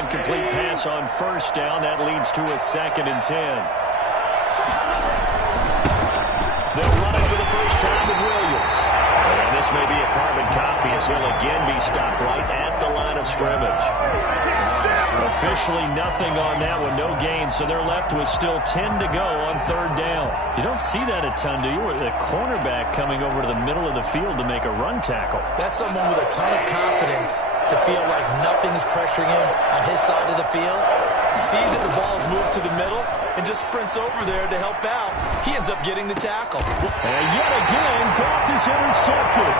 Incomplete pass on first down. That leads to a 2nd and 10. They'll run it for the first time with Williams. And this may be a carbon copy as he'll again be stopped right at the line of scrimmage. Officially nothing on that one, no gain, so they're left with still 10 to go on 3rd down. You don't see that a ton, do you? With a cornerback coming over to the middle of the field to make a run tackle. That's someone with a ton of confidence to feel like nothing is pressuring him on his side of the field. Sees that the ball's moved to the middle and just sprints over there to help out. He ends up getting the tackle. And yet again, Goff is intercepted.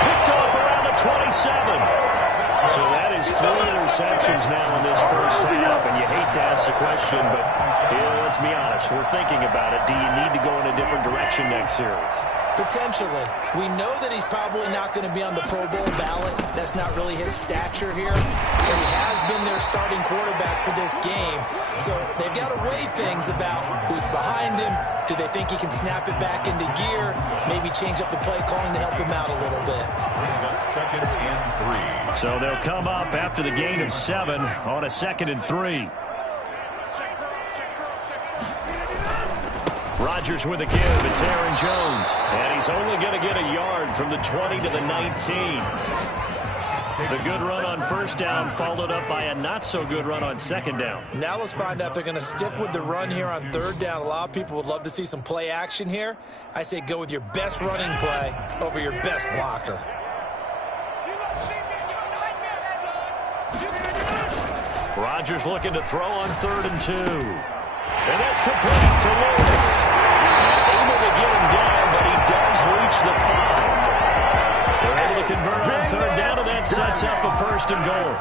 Picked off around the 27. So that is 3 interceptions now in this first half, and you hate to ask the question, but let's be honest, we're thinking about it. Do you need to go in a different direction next series? Potentially. We know that he's probably not going to be on the Pro Bowl ballot. That's not really his stature here. But he has been their starting quarterback for this game. So they've got to weigh things about who's behind him. Do they think he can snap it back into gear? Maybe change up the play calling to help him out a little bit. Brings up 2nd and 3. So they'll come up after the gain of 7 on a 2nd and 3. Rodgers with a give. It's Aaron Jones. And he's only going to get a yard from the 20 to the 19. The good run on first down followed up by a not-so-good run on 2nd down. Now let's find out if they're going to stick with the run here on 3rd down. A lot of people would love to see some play action here. I say go with your best running play over your best blocker. Rodgers looking to throw on 3rd and 2. And that's complete to Lewis. Able to get him down, but he does reach the 5. They're able to convert on 3rd down, and that sets up a 1st and goal.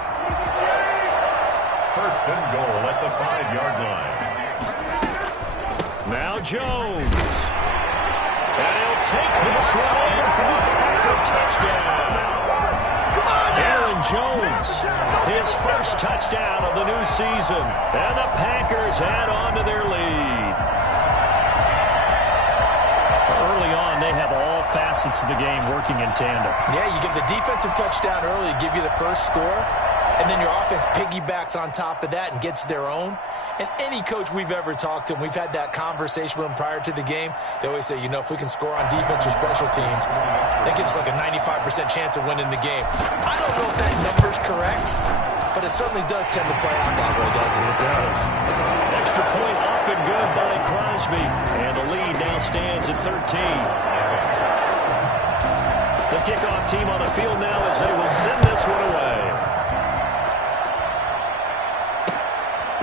1st and goal at the 5-yard line. Now Jones. And he'll take this one in for a Packer touchdown. Aaron Jones, his first touchdown of the new season. And the Packers add on to their lead. Early on, they have all facets of the game working in tandem. Yeah, you give the defensive touchdown early, give you the first score, and then your offense piggybacks on top of that and gets their own. And any coach we've ever talked to, and we've had that conversation with them prior to the game, they always say, you know, if we can score on defense or special teams, that gives us like a 95% chance of winning the game. I don't know if that number's correct, but it certainly does tend to play out that way, doesn't it? It does. Extra point up and good by Crosby. And the lead now stands at 13. The kickoff team on the field now as they will send this one away.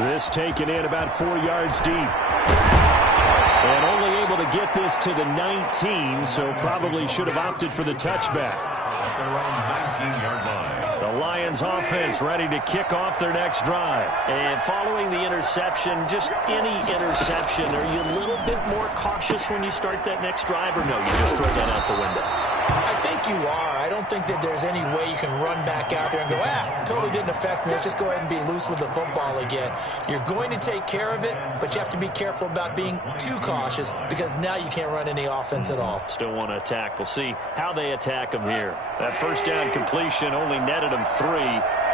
This taken in about 4 yards deep. And only able to get this to the 19, so probably should have opted for the touchback. At their own 19-yard line. The Lions offense ready to kick off their next drive. And following the interception, just any interception, are you a little bit more cautious when you start that next drive, or no, you just throw that out the window? I think you are. I don't think that there's any way you can run back out there and go, totally didn't affect me. Let's just go ahead and be loose with the football again. You're going to take care of it, but you have to be careful about being too cautious because now you can't run any offense at all. Still want to attack. We'll see how they attack them here. That first down completion only netted them 3.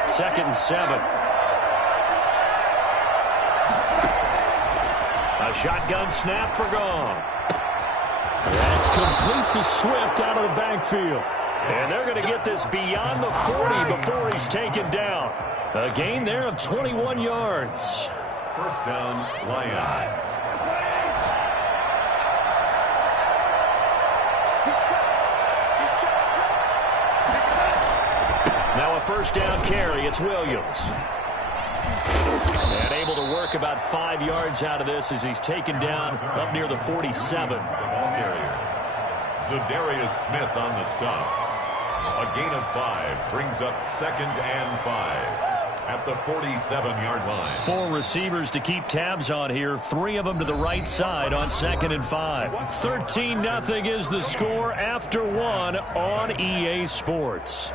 2nd and 7. A shotgun snap for Goff. That's complete to Swift out of the backfield. And they're going to get this beyond the 40 before he's taken down. A gain there of 21 yards. First down, Lions. Now a first down carry. It's Williams. And able to work about 5 yards out of this as he's taken down up near the 47. The ball carrier. Za'Darius Smith on the stop. A gain of 5 brings up 2nd and 5 at the 47-yard line. 4 receivers to keep tabs on here. 3 of them to the right side on 2nd and 5. 13-0 is the score after 1 on EA Sports.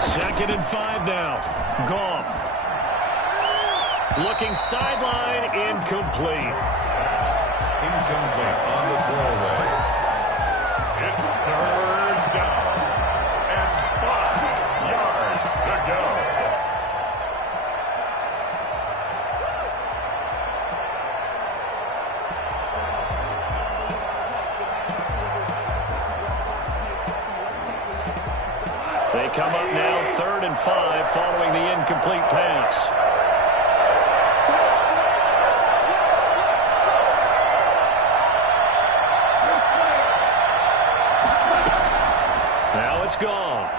Second and 5 now. Goff. Looking sideline, incomplete. Incomplete on the throwaway. It's 3rd come up now 3rd and 5 following the incomplete pass. Now it's Goff.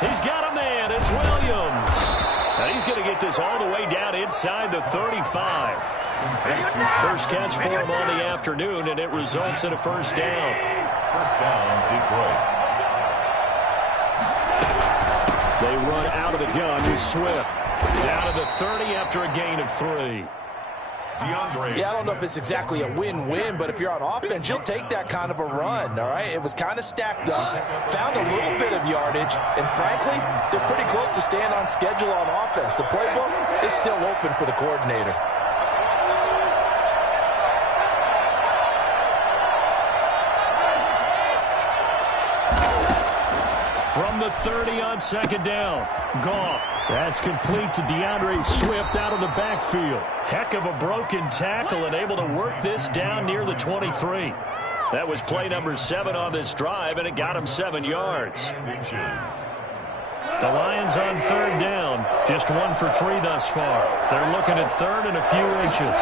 He's got a man. It's Williams. Now he's going to get this all the way down inside the 35. First catch for him on the afternoon, and it results in a first down. First down, Detroit. They run out of the gun with Swift. Down to the 30 after a gain of 3. Yeah, I don't know if it's exactly a win-win, but if you're on offense, you'll take that kind of a run, all right? It was kind of stacked up, found a little bit of yardage, and frankly, they're pretty close to staying on schedule on offense. The playbook is still open for the coordinator. From the 30 on second down, Goff. That's complete to DeAndre Swift out of the backfield. Heck of a broken tackle and able to work this down near the 23. That was play number 7 on this drive, and it got him 7 yards. The Lions on 3rd down, just 1 for 3 thus far. They're looking at 3rd and a few inches.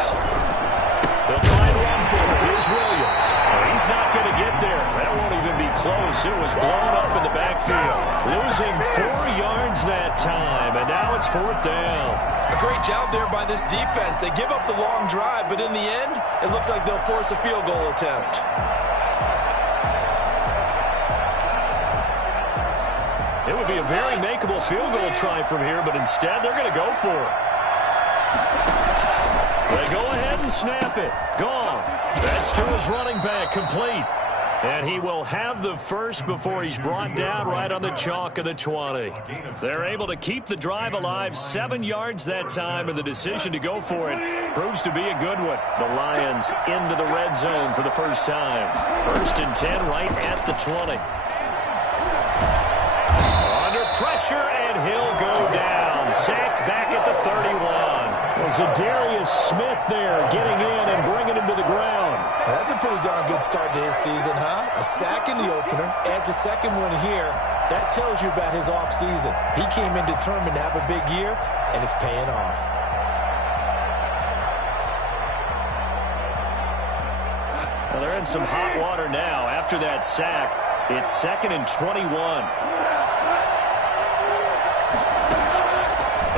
They'll try and run for it. Here's Williams. He's not going to get there. That won't even be close. It was blown up in the backfield. Losing 4 yards that time, and now it's 4th down. A great job there by this defense. They give up the long drive, but in the end, it looks like they'll force a field goal attempt. It would be a very makeable field goal try from here, but instead they're going to go for it. They go ahead and snap it. Gone. That's to his running back, complete. And he will have the first before he's brought down right on the chalk of the 20. They're able to keep the drive alive, 7 yards that time, and the decision to go for it proves to be a good one. The Lions into the red zone for the first time. 1st and 10 right at the 20. Under pressure, and he'll go down. Sacked back at the 31. Zadarius Smith there getting in and bringing him to the ground. That's a pretty darn good start to his season, huh? A sack in the opener, adds a second one here. That tells you about his offseason. He came in determined to have a big year, and it's paying off. Well, they're in some hot water now. After that sack, it's 2nd and 21.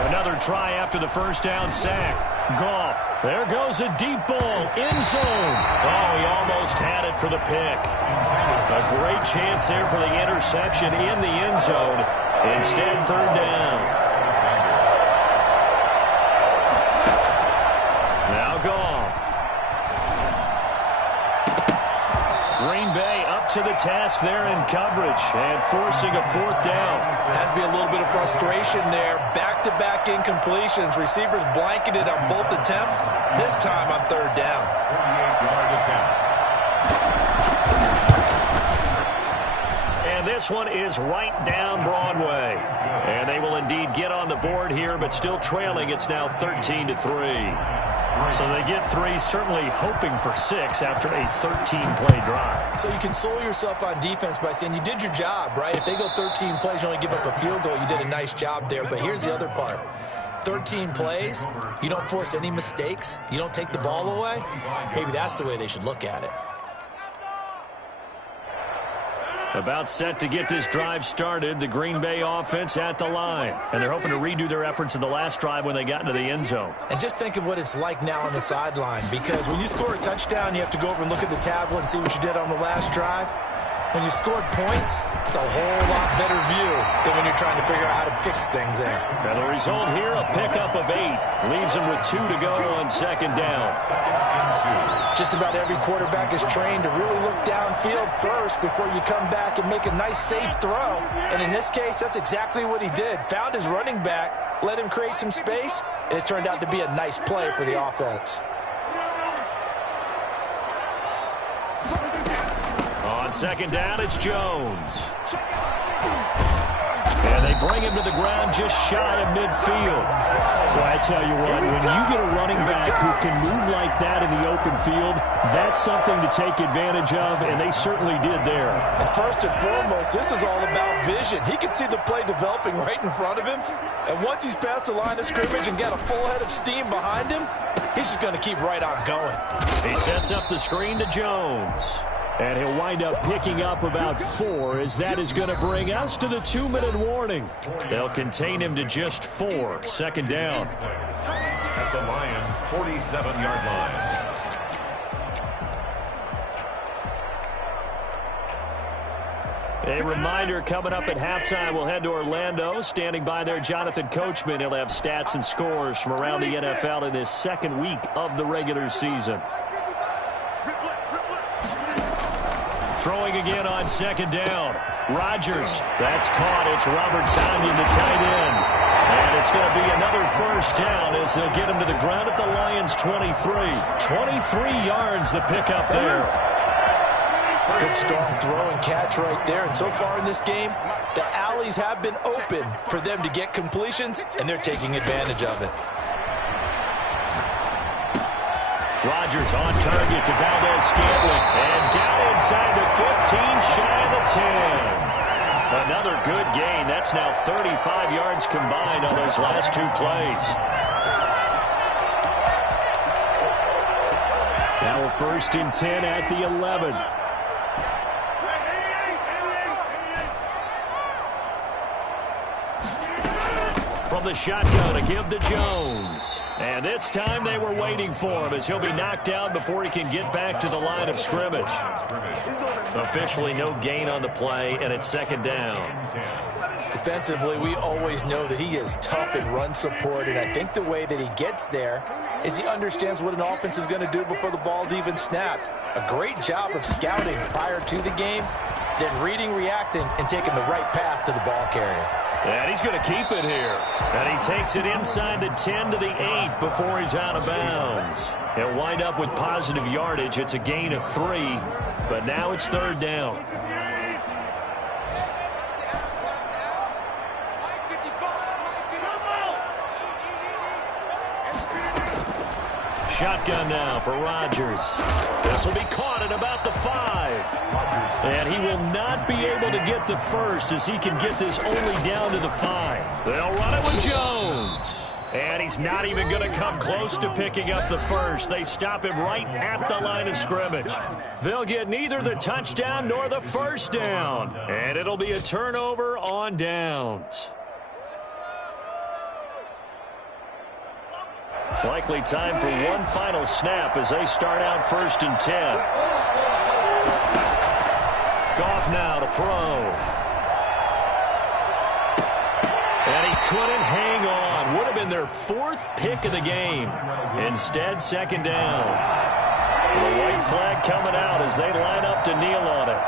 Another try after the first down sack. Goff. There goes a deep ball. End zone. Oh, he almost had it for the pick. A great chance there for the interception in the end zone. Instead, 3rd down. Now Goff. Green Bay up to the task there in coverage and forcing a 4th down. Has to be a little bit of frustration there. Back-to-back incompletions. Receivers blanketed on both attempts. This time on 3rd down. 48-yard attempt. And this one is right down Broadway. And they will indeed get on the board here, but still trailing. It's now 13-3. So they get 3, certainly hoping for 6 after a 13-play drive. So you console yourself on defense by saying you did your job, right? If they go 13 plays, you only give up a field goal, you did a nice job there. But here's the other part. 13 plays, you don't force any mistakes, you don't take the ball away. Maybe that's the way they should look at it. About set to get this drive started, the Green Bay offense at the line. And they're hoping to redo their efforts in the last drive when they got into the end zone. And just think of what it's like now on the sideline, because when you score a touchdown, you have to go over and look at the tablet and see what you did on the last drive. When you scored points, it's a whole lot better view than when you're trying to figure out how to fix things there. And the result here, a pickup of 8. Leaves them with 2 to go on 2nd down. Just about every quarterback is trained to really look downfield first before you come back and make a nice, safe throw. And in this case, that's exactly what he did. Found his running back, let him create some space, and it turned out to be a nice play for the offense. On 2nd down, it's Jones. And they bring him to the ground just shy of midfield. Well, I tell you what, when you get a running back who can move like that in the open field, that's something to take advantage of, and they certainly did there. And first and foremost, this is all about vision. He can see the play developing right in front of him, and once he's past the line of scrimmage and got a full head of steam behind him, he's just going to keep right on going. He sets up the screen to Jones. And he'll wind up picking up about 4, as that is going to bring us to the 2-minute warning. They'll contain him to just 4. Second down. At the Lions' 47-yard line. A reminder, coming up at halftime, we'll head to Orlando. Standing by there, Jonathan Coachman. He'll have stats and scores from around the NFL in his second week of the regular season. Throwing again on second down. Rodgers. That's caught. It's Robert Tonyan, the tight end. And it's going to be another first down as they'll get him to the ground at the Lions' 23. 23 yards the pickup there. Good strong throw and catch right there. And so far in this game, the alleys have been open for them to get completions, and they're taking advantage of it. Rodgers on target to Valdez-Scantling. And down inside the 15, shy of the 10. Another good gain. That's now 35 yards combined on those last 2 plays. Now a 1st and 10 at the 11. From the shotgun, a give to Jones. And this time they were waiting for him as he'll be knocked down before he can get back to the line of scrimmage. Officially no gain on the play, and it's second down. Defensively, we always know that he is tough in run support, and I think the way that he gets there is he understands what an offense is going to do before the ball's even snapped. A great job of scouting prior to the game, then reading, reacting, and taking the right path to the ball carrier. And he's going to keep it here. And he takes it inside the 10 to the 8 before he's out of bounds. He'll wind up with positive yardage. It's a gain of 3, but now it's third down. Shotgun now for Rodgers. This will be caught at about the 5. And he will not be able to get the first as he can get this only down to the 5. They'll run it with Jones. And he's not even going to come close to picking up the first. They stop him right at the line of scrimmage. They'll get neither the touchdown nor the first down. And it'll be a turnover on downs. Likely time for one final snap as they start out 1st and 10. Goff now to throw. And he couldn't hang on. Would have been their 4th pick of the game. Instead, second down. The white flag coming out as they line up to kneel on it.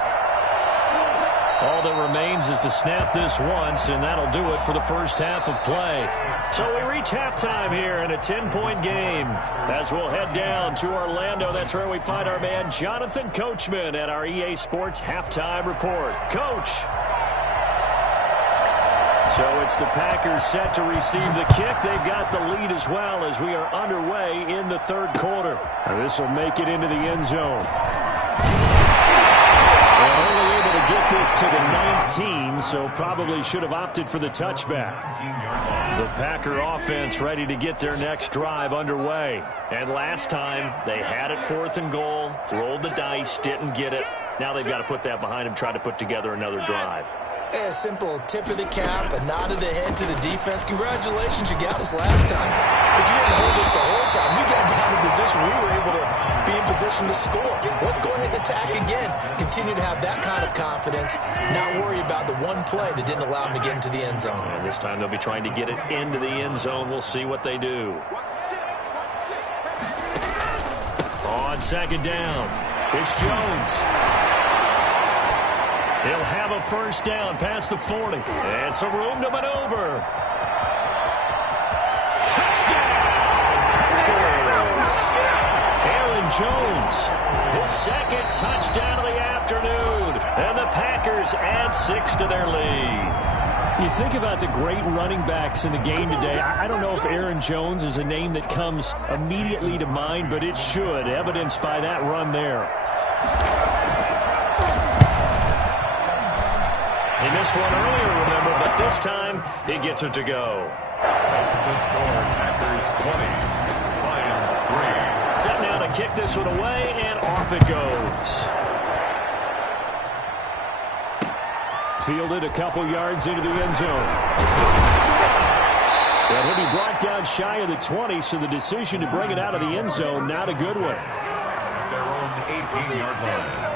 All that remains is to snap this once, and that'll do it for the first half of play. So we reach halftime here in a 10-point game. As we'll head down to Orlando, that's where we find our man Jonathan Coachman at our EA Sports Halftime Report. Coach. So it's the Packers set to receive the kick. They've got the lead as well as we are underway in the third quarter. This will make it into the end zone. Only able to get this to the 19, so probably should have opted for the touchback. The Packer offense ready to get their next drive underway. And last time, they had it 4th and goal, rolled the dice, didn't get it. Now they've got to put that behind them, try to put together another drive. A simple tip of the cap, a nod of the head to the defense. Congratulations, you got us last time. But you didn't hold us the whole time. We got down to position. We were able to be in position to score. Let's go ahead and attack again. Continue to have that kind of confidence. Not worry about the one play that didn't allow them to get into the end zone. And this time they'll be trying to get it into the end zone. We'll see what they do. On second down, it's Jones. He'll have a first down past the 40. And some room to maneuver. Touchdown! Packers! Aaron Jones, his second touchdown of the afternoon. And the Packers add 6 to their lead. You think about the great running backs in the game today. I don't know if Aaron Jones is a name that comes immediately to mind, but it should, evidenced by that run there. He missed one earlier, remember, but this time he gets it to go. That's the score. Packers 20, Lions 3. Set now to kick this one away, and off it goes. Fielded a couple yards into the end zone. But he'll be brought down shy of the 20, so the decision to bring it out of the end zone, not a good one. At their own 18-yard line.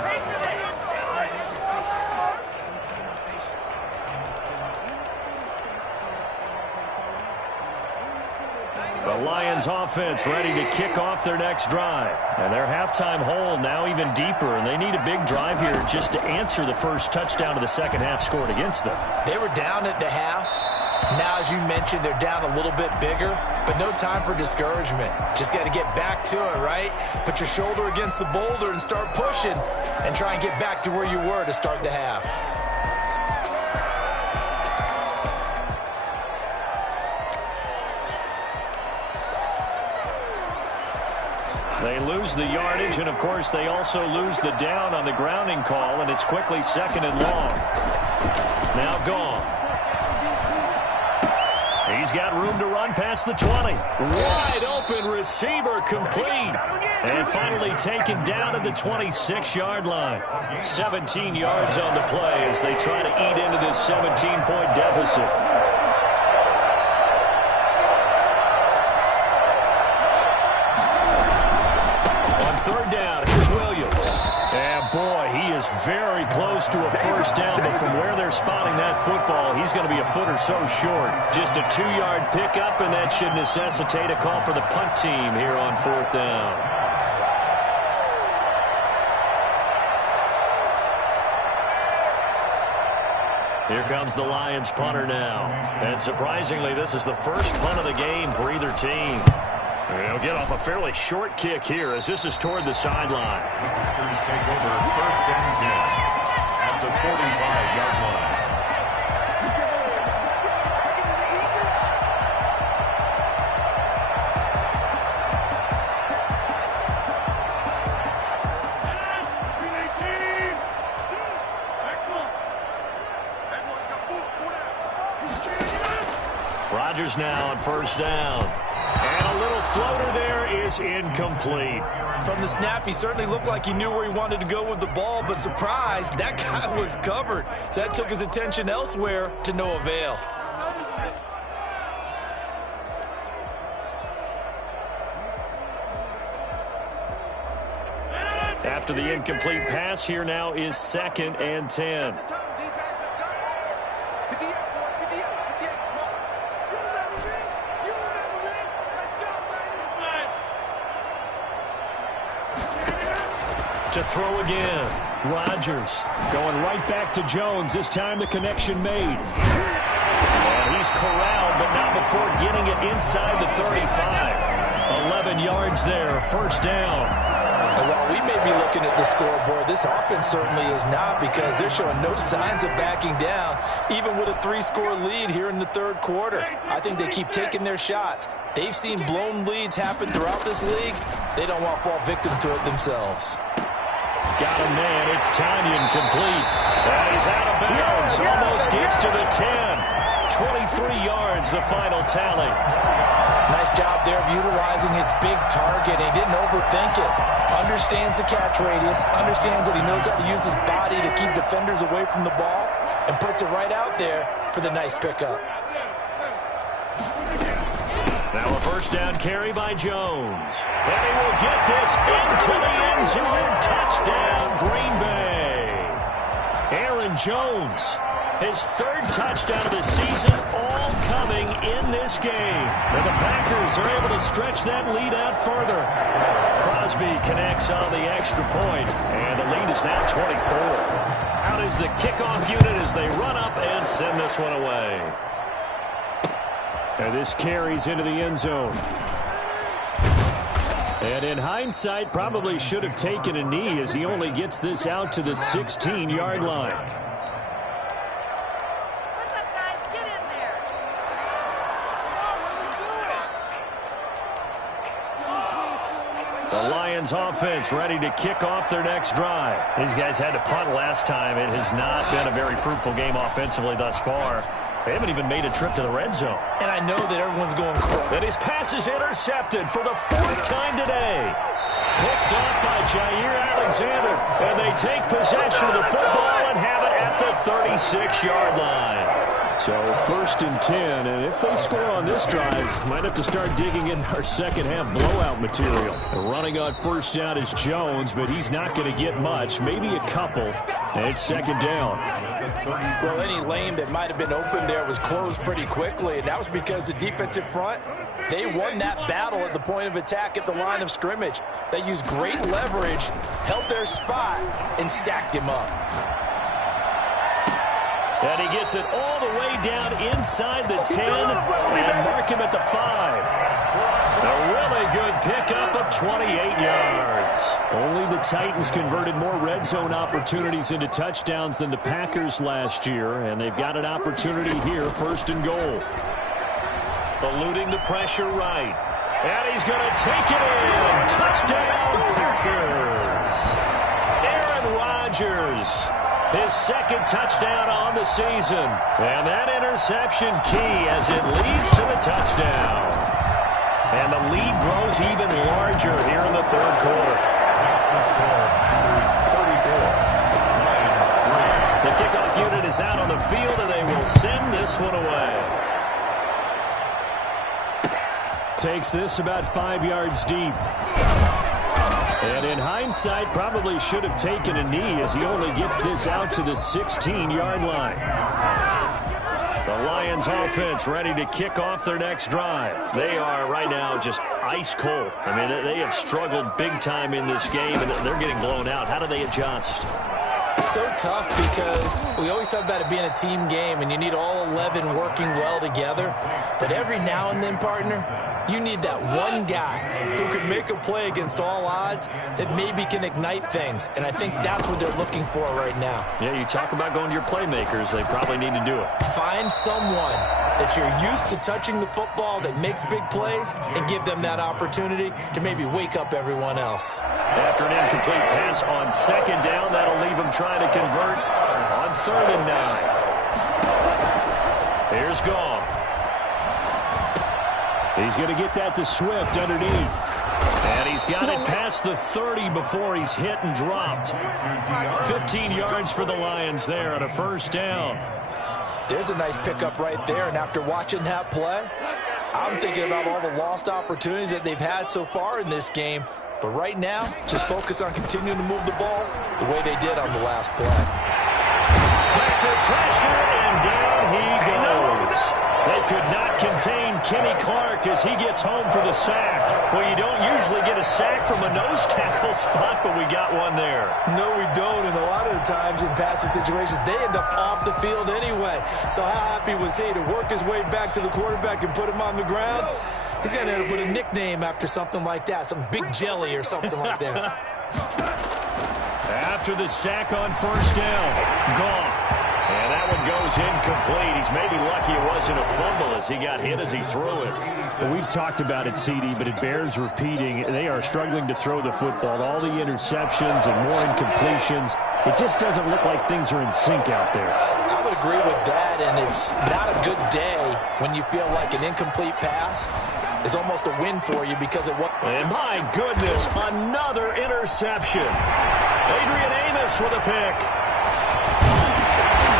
The Lions offense ready to kick off their next drive. And their halftime hole now even deeper, and they need a big drive here just to answer the first touchdown of the second half scored against them. They were down at the half. Now, as you mentioned, they're down a little bit bigger, but no time for discouragement. Just got to get back to it, right? Put your shoulder against the boulder and start pushing and try and get back to where you were to start the half. They lose the yardage, and, of course, they also lose the down on the grounding call, and it's quickly second and long. Now gone. He's got room to run past the 20. Wide open receiver complete. And finally taken down at the 26-yard line. 17 yards on the play as they try to eat into this 17-point deficit. Third down, here's Williams. And boy, he is very close to a first down, but from where they're spotting that football, he's going to be a foot or so short. Just a 2-yard pickup, and that should necessitate a call for the punt team here on fourth down. Here comes the Lions punter now. And surprisingly, this is the first punt of the game for either team. They'll get off a fairly short kick here as this is toward the sideline. The Packers take over first and 10 at the 45-yard line. Rodgers now on first down. And a little floater there is incomplete. From the snap, he certainly looked like he knew where he wanted to go with the ball, but surprise, that guy was covered. So that took his attention elsewhere to no avail. After the incomplete pass, here now is second and 10. To throw again. Rodgers going right back to Jones. This time the connection made. And he's corralled, but not before getting it inside the 35. 11 yards there, first down. And while we may be looking at the scoreboard, this offense certainly is not, because they're showing no signs of backing down, even with a 3-score lead here in the third quarter. I think they keep taking their shots. They've seen blown leads happen throughout this league. They don't want to fall victim to it themselves. Got him, man. It's Tanyan complete. And he's out of bounds. Almost gets to the 10. 23 yards, the final tally. Nice job there of utilizing his big target. He didn't overthink it. Understands the catch radius. Understands that he knows how to use his body to keep defenders away from the ball. And puts it right out there for the nice pickup. Now a first down carry by Jones. And he will get this into the end zone. Touchdown, Green Bay. Aaron Jones, his third touchdown of the season, all coming in this game. And the Packers are able to stretch that lead out further. Crosby connects on the extra point, and the lead is now 24. Out is the kickoff unit as they run up and send this one away. And this carries into the end zone. And in hindsight, probably should have taken a knee as he only gets this out to the 16-yard line. The Lions offense ready to kick off their next drive. These guys had to punt last time. It has not been a very fruitful game offensively thus far. They haven't even made a trip to the red zone. And I know that everyone's going crazy. And his pass is intercepted for the 4th time today. Picked off by Jair Alexander. And they take possession of the football and have it at the 36-yard line. So 1st and 10, and if they score on this drive, might have to start digging in our second half blowout material. Running on 1st down is Jones, but he's not going to get much, maybe a couple, and it's 2nd down. Well, any lane that might have been open there was closed pretty quickly, and that was because the defensive front, they won that battle at the point of attack at the line of scrimmage. They used great leverage, held their spot, and stacked him up. And he gets it all the way down inside the 10 and mark him at the 5. A really good pickup of 28 yards. Only the Titans converted more red zone opportunities into touchdowns than the Packers last year, and they've got an opportunity here, 1st and goal. Eluding the pressure right. And he's going to take it in. Touchdown, Packers. Aaron Rodgers. His 2nd touchdown on the season. And that interception key as it leads to the touchdown. And the lead grows even larger here in the 3rd quarter. The kickoff unit is out on the field, and they will send this one away. Takes this about 5 yards deep. And in hindsight, probably should have taken a knee as he only gets this out to the 16-yard line. The Lions offense ready to kick off their next drive. They are right now just ice cold. I mean, they have struggled big time in this game, and they're getting blown out. How do they adjust? So tough because we always talk about it being a team game, and you need all 11 working well together. But every now and then, partner, you need that one guy who can make a play against all odds that maybe can ignite things. And I think that's what they're looking for right now. Yeah, you talk about going to your playmakers. They probably need to do it. Find someone that you're used to touching the football that makes big plays and give them that opportunity to maybe wake up everyone else. After an incomplete pass on 2nd down, that'll leave him trying to convert on 3rd and 9. Here's Goff. He's going to get that to Swift underneath. And he's got it past the 30 before he's hit and dropped. 15 yards for the Lions there on a 1st down. There's a nice pickup right there, and after watching that play, I'm thinking about all the lost opportunities that they've had so far in this game. But right now, just focus on continuing to move the ball the way they did on the last play. Packer pressure, and down he goes. They could not contain Kenny Clark as he gets home for the sack. Well, you don't usually get a sack from a nose tackle spot, but we got one there. No, we don't, and a lot of the times in passing situations, they end up off the field anyway. So how happy was he to work his way back to the quarterback and put him on the ground? He's going to have to put a nickname after something like that, some Big Jelly or something like that. After the sack on 1st down, Goff. And that one goes incomplete. He's maybe lucky it wasn't a fumble as he got hit as he threw it. Well, we've talked about it, CD, but it bears repeating. They are struggling to throw the football. All the interceptions and more incompletions. It just doesn't look like things are in sync out there. I would agree with that, and it's not a good day when you feel like an incomplete pass is almost a win for you because of what... And my goodness, another interception. Adrian Amos with a pick.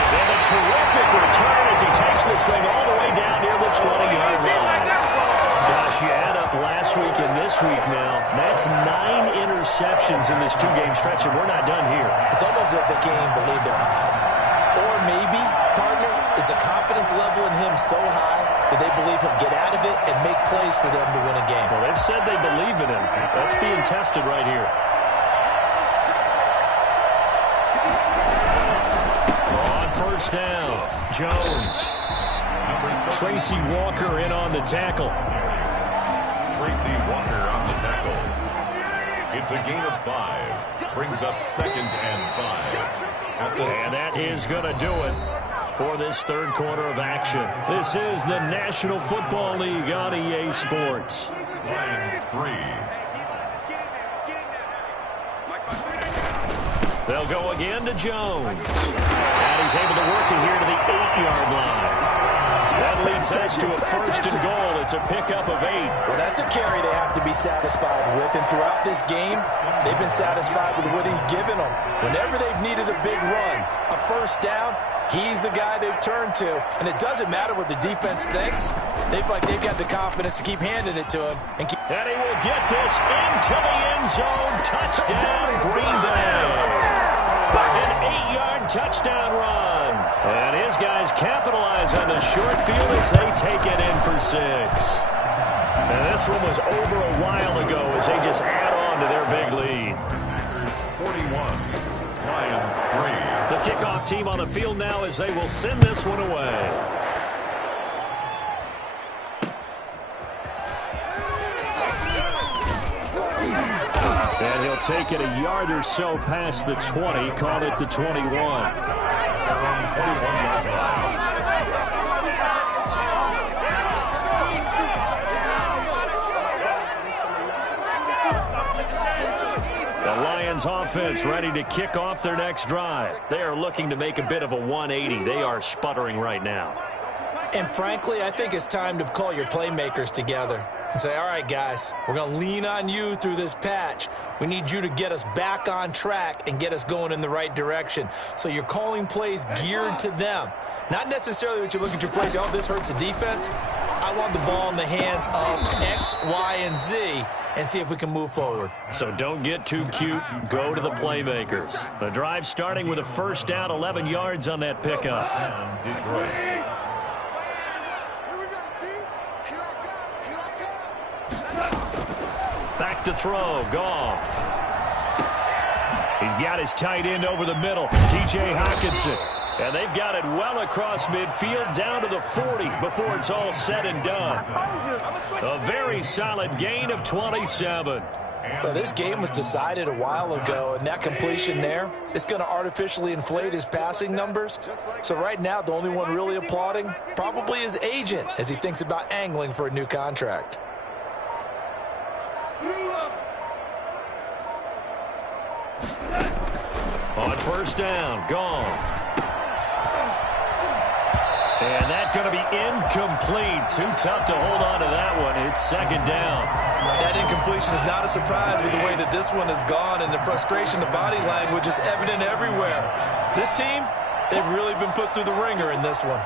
And a terrific return as he takes this thing all the way down near the 20-yard line. Gosh, you add up last week and this week now. That's 9 interceptions in this 2-game stretch, and we're not done here. It's almost as if they can't even believe their eyes. Or maybe, partner, is the confidence level in him so high that they believe he'll get out of it and make plays for them to win a game. Well, they've said they believe in him. That's being tested right here. On 1st down, Jones. Tracy Walker in on the tackle. Tracy Walker on the tackle. It's a gain of 5. Brings up 2nd and 5. And that is going to do it for this 3rd quarter of action. This is the National Football League on EA Sports. Lions 3, They'll go again to Jones. And he's able to work it here to the 8-yard line. That leads us to a 1st and goal. It's a pickup of 8. Well, that's a carry they have to be satisfied with. And throughout this game, they've been satisfied with what he's given them. Whenever they've needed a big run, a 1st down, he's the guy they've turned to. And it doesn't matter what the defense thinks. They've got the confidence to keep handing it to him. And he will get this into the end zone. Touchdown, Green Bay. An 8-yard touchdown run. And his guys capitalize on the short field as they take it in for 6. And this one was over a while ago as they just add on to their big lead. 41, Lions 3. The kickoff team on the field now as they will send this one away. And he'll take it a yard or so past the 20, call it the 21. The Lions offense ready to kick off their next drive. They are looking to make a bit of a 180. They are sputtering right now. And frankly, I think it's time to call your playmakers together and say, all right, guys, we're going to lean on you through this patch. We need you to get us back on track and get us going in the right direction. So you're calling plays geared to them. Not necessarily that you look at your plays, oh, this hurts the defense. I want the ball in the hands of X, Y, and Z and see if we can move forward. So don't get too cute. Go to the playmakers. The drive starting with a 1st down, 11 yards on that pickup. And Detroit. Back to throw, Goff. He's got his tight end over the middle, T.J. Hockenson. And they've got it well across midfield down to the 40 before it's all said and done. A very solid gain of 27. Well, this game was decided a while ago, and that completion there is going to artificially inflate his passing numbers. So right now, the only one really applauding probably his agent as he thinks about angling for a new contract. On 1st down, Goff. And that's going to be incomplete. Too tough to hold on to that one. It's 2nd down. That incompletion is not a surprise with the way that this one has gone, and the frustration, the body language is evident everywhere. This team, they've really been put through the ringer in this one.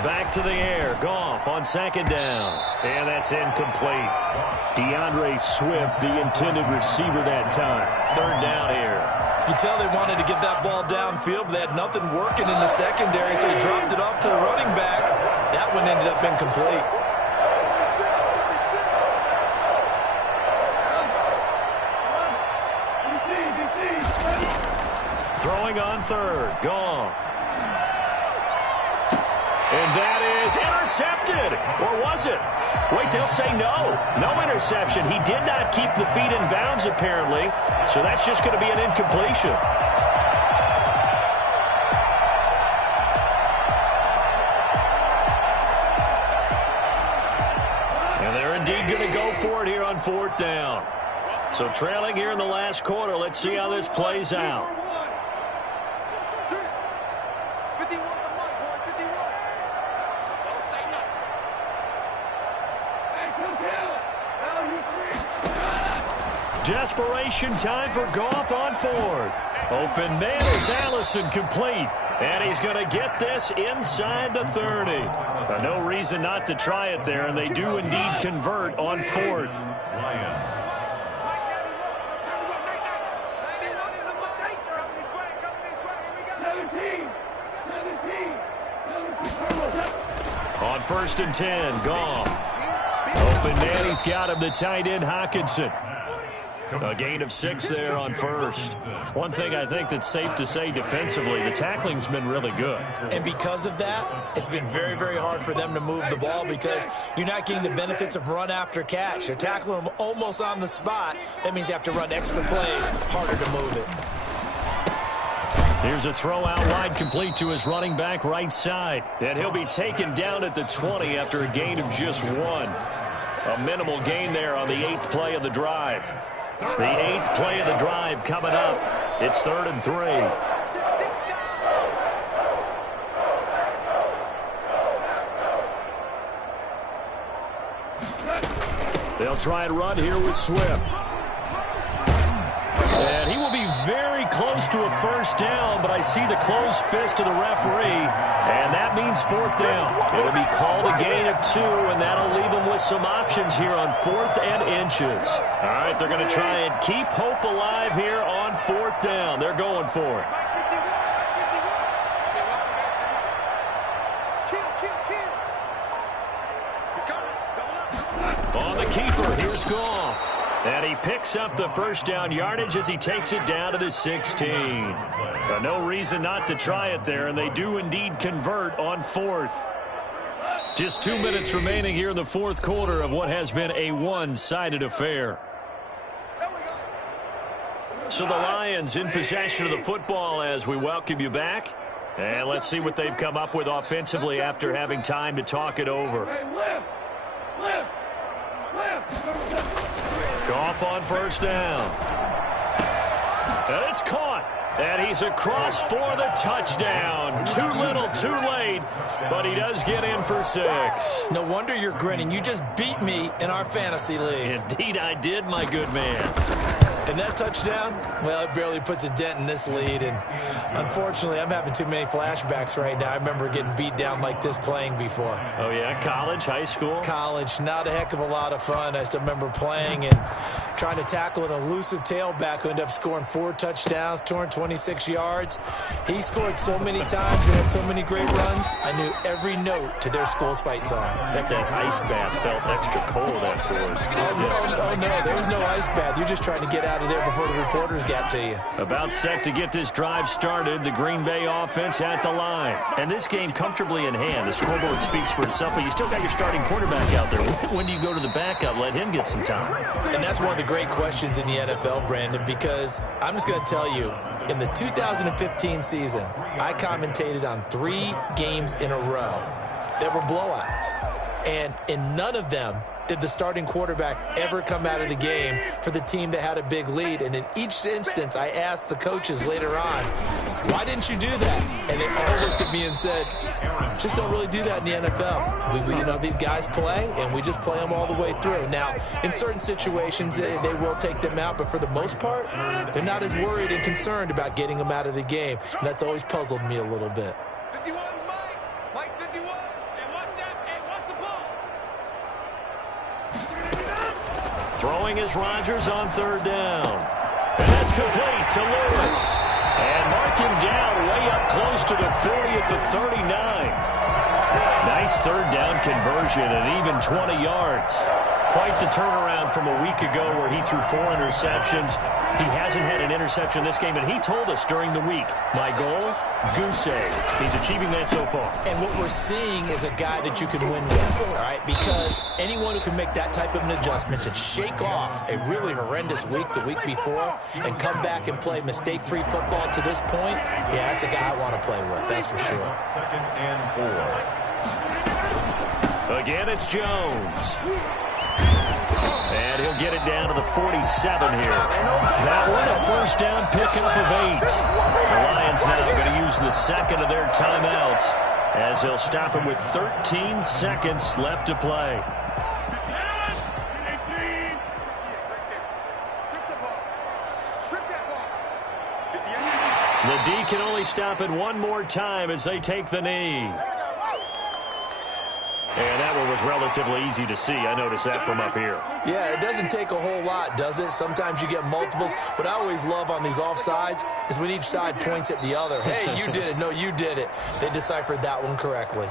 Back to the air. Goff on 2nd down. And that's incomplete. DeAndre Swift, the intended receiver that time. 3rd down here. You can tell they wanted to get that ball downfield, but they had nothing working in the secondary, so he dropped it off to the running back. That one ended up incomplete. Throwing on 3rd. Goff. And that is intercepted. Or was it? Wait, they'll say no. No interception. He did not keep the feet in bounds, apparently. So that's just going to be an incompletion. And they're indeed going to go for it here on 4th down. So trailing here in the last quarter. Let's see how this plays out. Desperation time for Goff on 4th. Open man is Allison, complete. And he's going to get this inside the 30. No reason not to try it there, and they do indeed convert on 4th. Lions. On 1st and 10, Goff. Open man, he's got him, the tight end, Hockenson. A gain of 6 there on 1st. One thing I think that's safe to say defensively, the tackling's been really good. And because of that, it's been very, very hard for them to move the ball because you're not getting the benefits of run after catch. You're tackling them almost on the spot. That means you have to run extra plays, harder to move it. Here's a throw out wide, complete to his running back right side. And he'll be taken down at the 20 after a gain of just 1. A minimal gain there on the 8th play of the drive. The 8th play of the drive coming up. It's 3rd and 3. They'll try and run here with Swift. And he will be very close to a first down, but I see the closed fist of the referee, and that means 4th down. It'll be called a gain of 2, and that'll leave them with some options here on 4th and inches. All right, they're going to try and keep hope alive here on 4th down. They're going for it. On the keeper, here's Goff. And he picks up the first down yardage as he takes it down to the 16. No reason not to try it there, and they do indeed convert on 4th. Just 2 minutes remaining here in the 4th quarter of what has been a one-sided affair. So the Lions in possession of the football as we welcome you back. And let's see what they've come up with offensively after having time to talk it over. Goff on first down. And it's caught. And he's across for the touchdown. Too little, too late. But he does get in for 6. No wonder you're grinning. You just beat me in our fantasy league. Indeed I did, my good man. And that touchdown, well, it barely puts a dent in this lead. And unfortunately, I'm having too many flashbacks right now. I remember getting beat down like this playing before. Oh, yeah? College, high school? College. Not a heck of a lot of fun. I still remember playing and trying to tackle an elusive tailback who ended up scoring 4 touchdowns, 226 yards. He scored so many times and had so many great runs, I knew every note to their school's fight song. I bet that ice bath felt extra cold afterwards. Oh, no, there was no ice bath. You're just trying to get out of there before the reporters got to you. About set to get this drive started, the Green Bay offense at the line. And this game comfortably in hand. The scoreboard speaks for itself, but you still got your starting quarterback out there. When do you go to the backup? Let him get some time. And that's one of the great questions in the NFL, Brandon, because I'm just going to tell you, in the 2015 season, I commentated on 3 games in a row that were blowouts. And in none of them did the starting quarterback ever come out of the game for the team that had a big lead. And in each instance, I asked the coaches later on, why didn't you do that? And they all looked at me and said, just don't really do that in the NFL. We you know, these guys play, and we just play them all the way through. Now, in certain situations, they will take them out, but for the most part, they're not as worried and concerned about getting them out of the game. And that's always puzzled me a little bit. 51, Mike 51. Throwing is Rodgers on 3rd down. And that's complete to Lewis. And mark him down way up close to the 40 at the 39. Nice 3rd down conversion and even 20 yards. Quite the turnaround from a week ago where he threw 4 interceptions. He hasn't had an interception this game, and he told us during the week, my goal, goose egg. He's achieving that so far. And what we're seeing is a guy that you can win with, all right? Because anyone who can make that type of an adjustment to shake off a really horrendous week the week before and come back and play mistake-free football to this point, yeah, that's a guy I want to play with, that's for sure. 2nd and 4. Again, it's Jones. And he'll get it down to the 47 here. That one, a first down pickup of 8. The Lions now going to use the second of their timeouts as they'll stop him with 13 seconds left to play. The D can only stop it one more time as they take the knee. And that one was relatively easy to see. I noticed that from up here. Yeah, it doesn't take a whole lot, does it? Sometimes you get multiples. What I always love on these offsides is when each side points at the other. Hey, you did it. No, you did it. They deciphered that one correctly.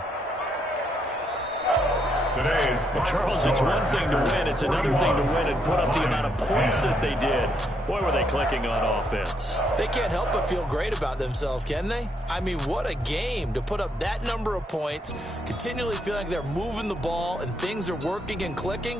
Well, Charles, it's one thing to win. It's another thing to win and put up the amount of points that they did. Boy, were they clicking on offense. They can't help but feel great about themselves, can they? I mean, what a game to put up that number of points, continually feeling like they're moving the ball and things are working and clicking.